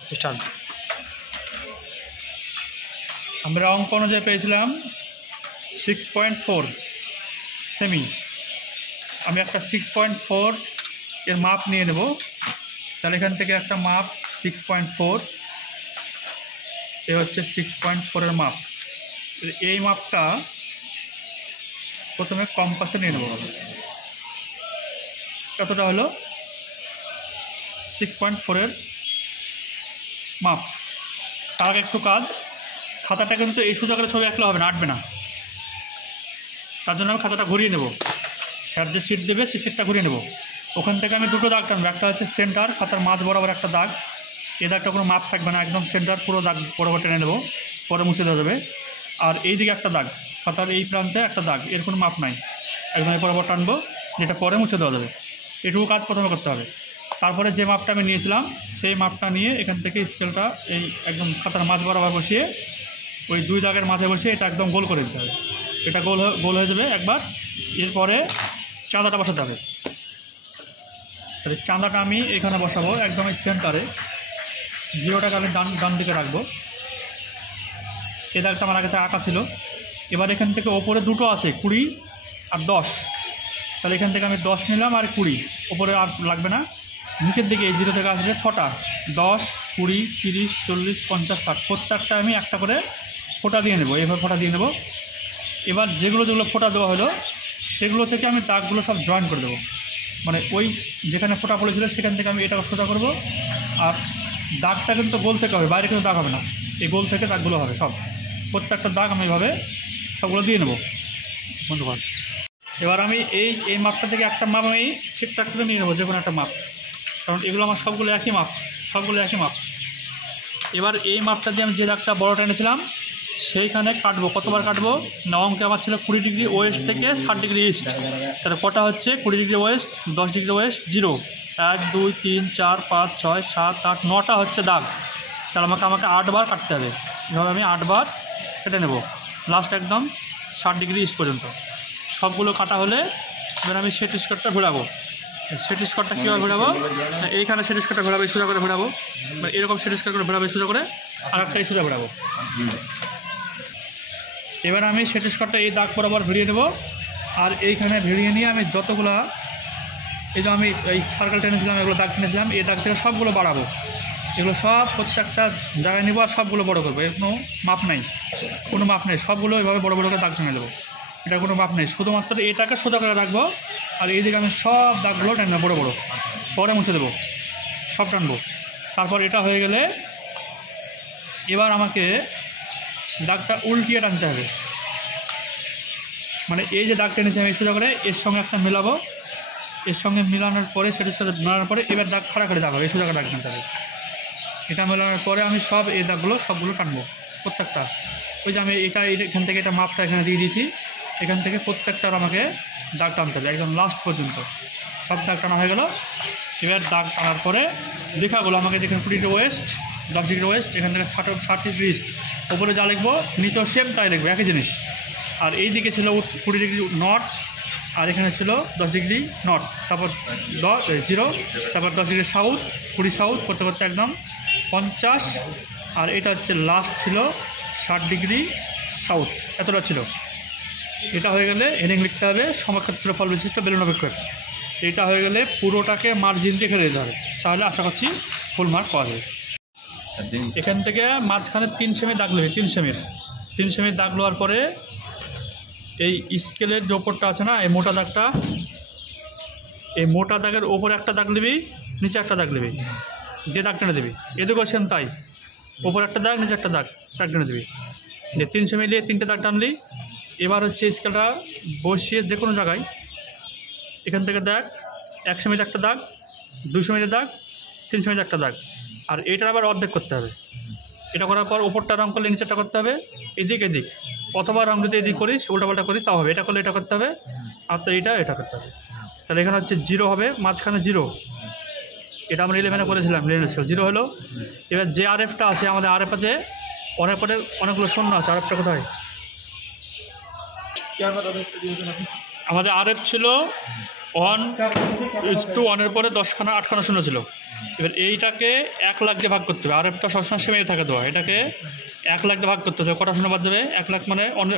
Start. আমরা অঙ্ক অনুযায়ী পেয়েছিলাম 6.4 সেমি। আমি একটা 6.4 এর মাপ নিয়ে নেব। তাহলে এখান থেকে একটা মাপ 6.4, এ হচ্ছে 6.4 এর মাপ। এই মাপটা প্রথমে কম্পাসে নিয়ে নেব। কতটা হলো 6.4 এর মাপ। তার আগে একটু কাজ, খাতাটা কিন্তু এই সোজা করে ছবি আঁকলে হবে না, আঁটবে না। তার জন্য আমি খাতাটা ঘুরিয়ে নেব। স্যার যে সিট দেবে সেই সিটটা ঘুরিয়ে নেব। ওখান থেকে আমি দুটো দাগ টানবো। একটা হচ্ছে সেন্টার, খাতার মাঝ বরাবর একটা দাগ। এই দাগটা কোনো মাপ থাকবে না, একদম সেন্টার পুরো দাগ বরাবর টেনে নেব, পরে মুছে দেওয়া যাবে। আর এই দিকে একটা দাগ, খাতার এই প্রান্তে একটা দাগ, এর কোনো মাপ নাই, একদম এই বরাবর টানবো, যেটা পরে মুছে দেওয়া যাবে। এটুকু কাজ প্রথমে করতে হবে। তারপরে যে মাপটা আমি নিয়েছিলাম সেই মাপটা নিয়ে এখান থেকে স্কেলটা এই একদম খাতার মাঝ বরাবর বসিয়ে ওই দুই দাগের মাঝে বসিয়ে এটা একদম গোল করে দিতে হবে। এটা গোল হয়ে যাবে একবার। এরপরে চাঁদাটা বসাতে হবে। তাহলে চাঁদাটা আমি এখানে বসাবো একদম এই সেন্টারে। জিরোটাকে আমি ডান দিকে রাখবো। এই দাগটা আমার আগে থেকে আঁকা ছিল। এবার এখান থেকে ওপরে দুটো আছে 20 আর 10। তাহলে এখান থেকে আমি 10 নিলাম আর 20, ওপরে আর লাগবে না। নিচের দিকে এই জিরো থেকে আসবে 6টা, 10, 20, 30, 40, 50, 60। প্রত্যেকটা আমি একটা করে ফোঁটা দিয়ে নেব। এভাবে ফোঁটা দিয়ে নেব। এবার যেগুলো ফোঁটা দেওয়া হলো সেগুলো থেকে আমি দাগগুলো সব জয়েন করে দেবো। মানে ওই যেখানে ফোঁটা পড়েছিল সেখান থেকে আমি এটা সোজা করব। আর দাগটা কিন্তু গোল থেকে হবে, বাইরে কিন্তু দাগ হবে না। এই গোল থেকে দাগগুলো হবে সব। প্রত্যেকটা দাগ আমি এভাবে সবগুলো দিয়ে নেব বন্ধুগণ। এবার আমি এই মাপটা থেকে একটা মাপ আমি ঠিকঠাক করে নিয়ে নেবো, যে কোনো একটা মাপ, কারণ এগুলো আমার সবগুলো একই মাপ। এবার এই মাপটা দিয়ে আমি যে দাগটা বড় টেনেছিলাম সেইখানে কাটবো। কতবার কাটবো না, অঙ্কে আমার ছিল 20 ডিগ্রি ওয়েস্ট থেকে 60 ডিগ্রি ইস্ট। তাহলে কটা হচ্ছে 20 ডিগ্রি ওয়েস্ট, 10 ডিগ্রি ওয়েস্ট, 0, 1, 2, 3, 4, 5, 6, 7, 8, 9টা হচ্ছে দাগ। তাহলে আমাকে 8 বার কাটতে হবে। এভাবে আমি 8 বার কেটে নেব, লাস্ট একদম 60 ডিগ্রি ইস্ট পর্যন্ত। সবগুলো কাটা হলে এবার আমি সেট স্কোয়ারটা ঘোরাবো। সেট স্কোয়ারটা কীভাবে ঘোরাবো, এইখানে সেট স্কোয়ারটা ঘোরাবো, এই সোজা করে ঘোরাবো, এরকম সেট স্কোয়ার করে ঘোরাবো, এই সোজা করে, আর একটা এই সোজা ঘোরাবো। এবার আমি সেট স্কোয়ারটা এই দাগ বরাবর ভিড়িয়ে নেব। আর এইখানে ভিড়িয়ে নিয়ে আমি যতগুলো এই যে আমি এই সার্কেল টেনেছিলাম, এগুলো দাগ টেনেছিলাম, এই দাগ থেকে সবগুলো বাড়াবো। এগুলো সব প্রত্যেকটা জায়গায় নেবো আর সবগুলো বড়ো করবো। এর কোনো মাপ নেই, সবগুলো এভাবে বড়ো করে দাগ টেনে নেবো। এটা কোনো মাপ নেই, শুধুমাত্র এটাকে সোজা করে রাখবো। আর এই দিকে আমি সব দাগগুলো টেনে বড়ো পরে মুছে দেবো, সব টানবো। তারপর এটা হয়ে গেলে এবার আমাকে দাগটা উল্টিয়ে টানতে হবে। মানে এই যে দাগ টেনেছি আমি সোজা করে এর সঙ্গে একটা মেলাবো, এর সঙ্গে মেলানোর পরে সেটার সাথে মেলানোর পরে এবার দাগ খাড়া করে দাগ হবে, এই সোজা করে দাগ টানতে হবে। এটা মেলানোর পরে আমি সব এই দাগগুলো সবগুলো টানবো প্রত্যেকটা। ওই যে আমি এখান থেকে এটা মাপটা এখানে দিয়ে দিয়েছি, এখান থেকে প্রত্যেকটার আমাকে দাগ টানতে হবে একদম লাস্ট পর্যন্ত। সব দাগ টানা হয়ে গেল। এবার দাগ টানার পরে লেখাগুলো আমাকে দেখেন 20 ডিগ্রি ওয়েস্ট, 10 ডিগ্রি ওয়েস্ট, এখান থেকে 60 ডিগ্রি ইস্ট। ওপরে যা লিখবো নিচেও সেম তাই লিখবো, একই জিনিস। আর এই দিকে ছিল 20 ডিগ্রি নর্থ, আর এখানে ছিল 10 ডিগ্রি নর্থ, তারপর 0, তারপর 10 ডিগ্রি সাউথ, 20 সাউথ করতে করতে একদম 50। আর এটা হচ্ছে লাস্ট ছিল 60 ডিগ্রি সাউথ, এতটা ছিল। এটা হয়ে গেলে হেডিং লিখতে হবে সমক্ষেত্রফল বিশিষ্ট বেলুন অপেক্ষক। এটা হয়ে গেলে পুরোটাকে মার্জিন দিয়ে ঘিরে দিতে হবে, তাহলে আশা করছি ফুল মার্ক পাওয়া যাবে। এখান থেকে মাঝখানে 3 সেমি দাগ নেবে, 3 সেমি দাগ নেওয়ার পরে এই স্কেলের যে ওপরটা আছে না, এই মোটা দাগটা, এই মোটা দাগের ওপরে একটা দাগ নিবি, নিচে একটা দাগ নিবি, যে দাগ টেনে দেবি। এদিকেও সেম তাই, ওপরে একটা দাগ, নিচে একটা দাগ টেনে দেবি। যে 3 সেমি নিয়ে 3টে দাগ টানলি। এবার হচ্ছে স্কেলটা বসিয়ে যে কোনো জায়গায় এখান থেকে দেখ 1 সেমিতে একটা দাগ, 2 সেমিতে দাগ, 3 সেমিতে একটা দাগ। আর এইটার আবার অর্ধেক করতে হবে। এটা করার পর ওপরটা রঙ করলে নিচেরটা করতে হবে, এদিক, অথবা রঙ যদি এদিক করিস উল্টাপাল্টা করিস তাও হবে। এটা করলে এটা করতে হবে, আর তো এটা করতে হবে। তাহলে এখানে হচ্ছে 0 হবে, মাঝখানে 0। এটা আমরা 11-এ করেছিলাম, 11 স্কেল 0 হলো। এবার যে আরএফটা আছে, আমাদের আরএফ আছে, অনেক পরে অনেকগুলো শূন্য আছে। আরএফটা কোথায়, আমাদের RF ছিল 1:1 পরে 10খানা 8খানা শূন্য ছিল। এবার এইটাকে 1 লাখ দিয়ে ভাগ করতে হবে। RFটা সবসময় সেমেই থাকে দেওয়া, এটাকে 1 লাখ দিয়ে ভাগ করতে হবে। কটা শূন্য বাদ যাবে? 1 লাখ মানে 1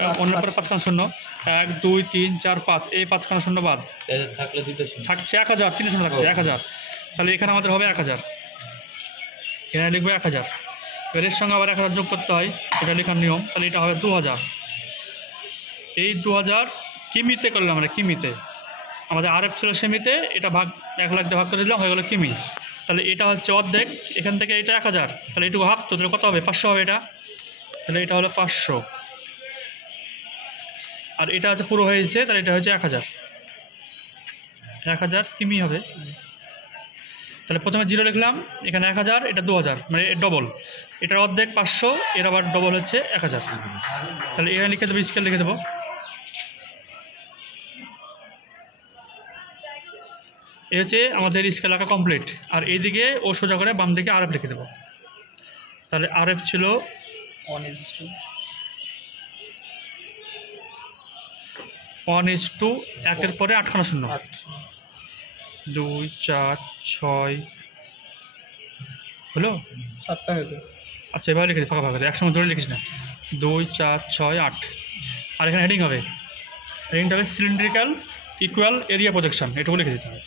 পরে 5খানা শূন্য, 1 2 3 4 5, এই 5খানা শূন্য বাদ থাকলে থাকছে 1000, 3 শূন্য থাকছে 1000। তাহলে এখানে আমাদের হবে 1000, এখানে লিখবে 1000। এবার এর সঙ্গে আবার 1000 যোগ করতে হয়, এটা লেখার নিয়ম। তাহলে এটা হবে 2000। এই 2000 কিমিতে করলাম আমরা, কিমিতে। আমাদের RF ছিল সেমিতে, এটা ভাগ 1 লাখ দিয়ে ভাগ করে দিলাম, হয়ে গেলো কিমি। তাহলে এটা হচ্ছে অর্ধেক, এখান থেকে এটা 1000, তাহলে এটুকু হাফ, তো তাহলে কত হবে? 500 হবে এটা। তাহলে এটা হলো 500, আর এটা হচ্ছে পুরো হয়েছে, তাহলে এটা হচ্ছে 1000 কিমি হবে। তাহলে প্রথমে 0 লিখলাম, এখানে 1000, এটা 2000, মানে ডবল। এটার অর্ধেক 500, এর আবার ডবল হচ্ছে 1000। তাহলে এখানে লিখে দেবো, স্কেল লিখে দেবো। এই হচ্ছে আমাদের স্কেল আঁকা কমপ্লিট। আর এইদিকে ও সোজা করে বাম দিকে RF লিখে দেবো। তাহলে RF ছিল 1:1 পরে 8খানা শূন্য, 2 4 6 হলো 7টা হয়েছে। আচ্ছা, এবার লিখে দিই ফাঁকা ফাঁকা, একসঙ্গে জোরে লিখিস না। 2 4 6 8। আর এখানে হেডিং হবে, হেডিংটা হবে সিলিন্ড্রিক্যাল ইকুয়াল এরিয়া প্রজেকশন, এটুকু লিখে দিতে হবে।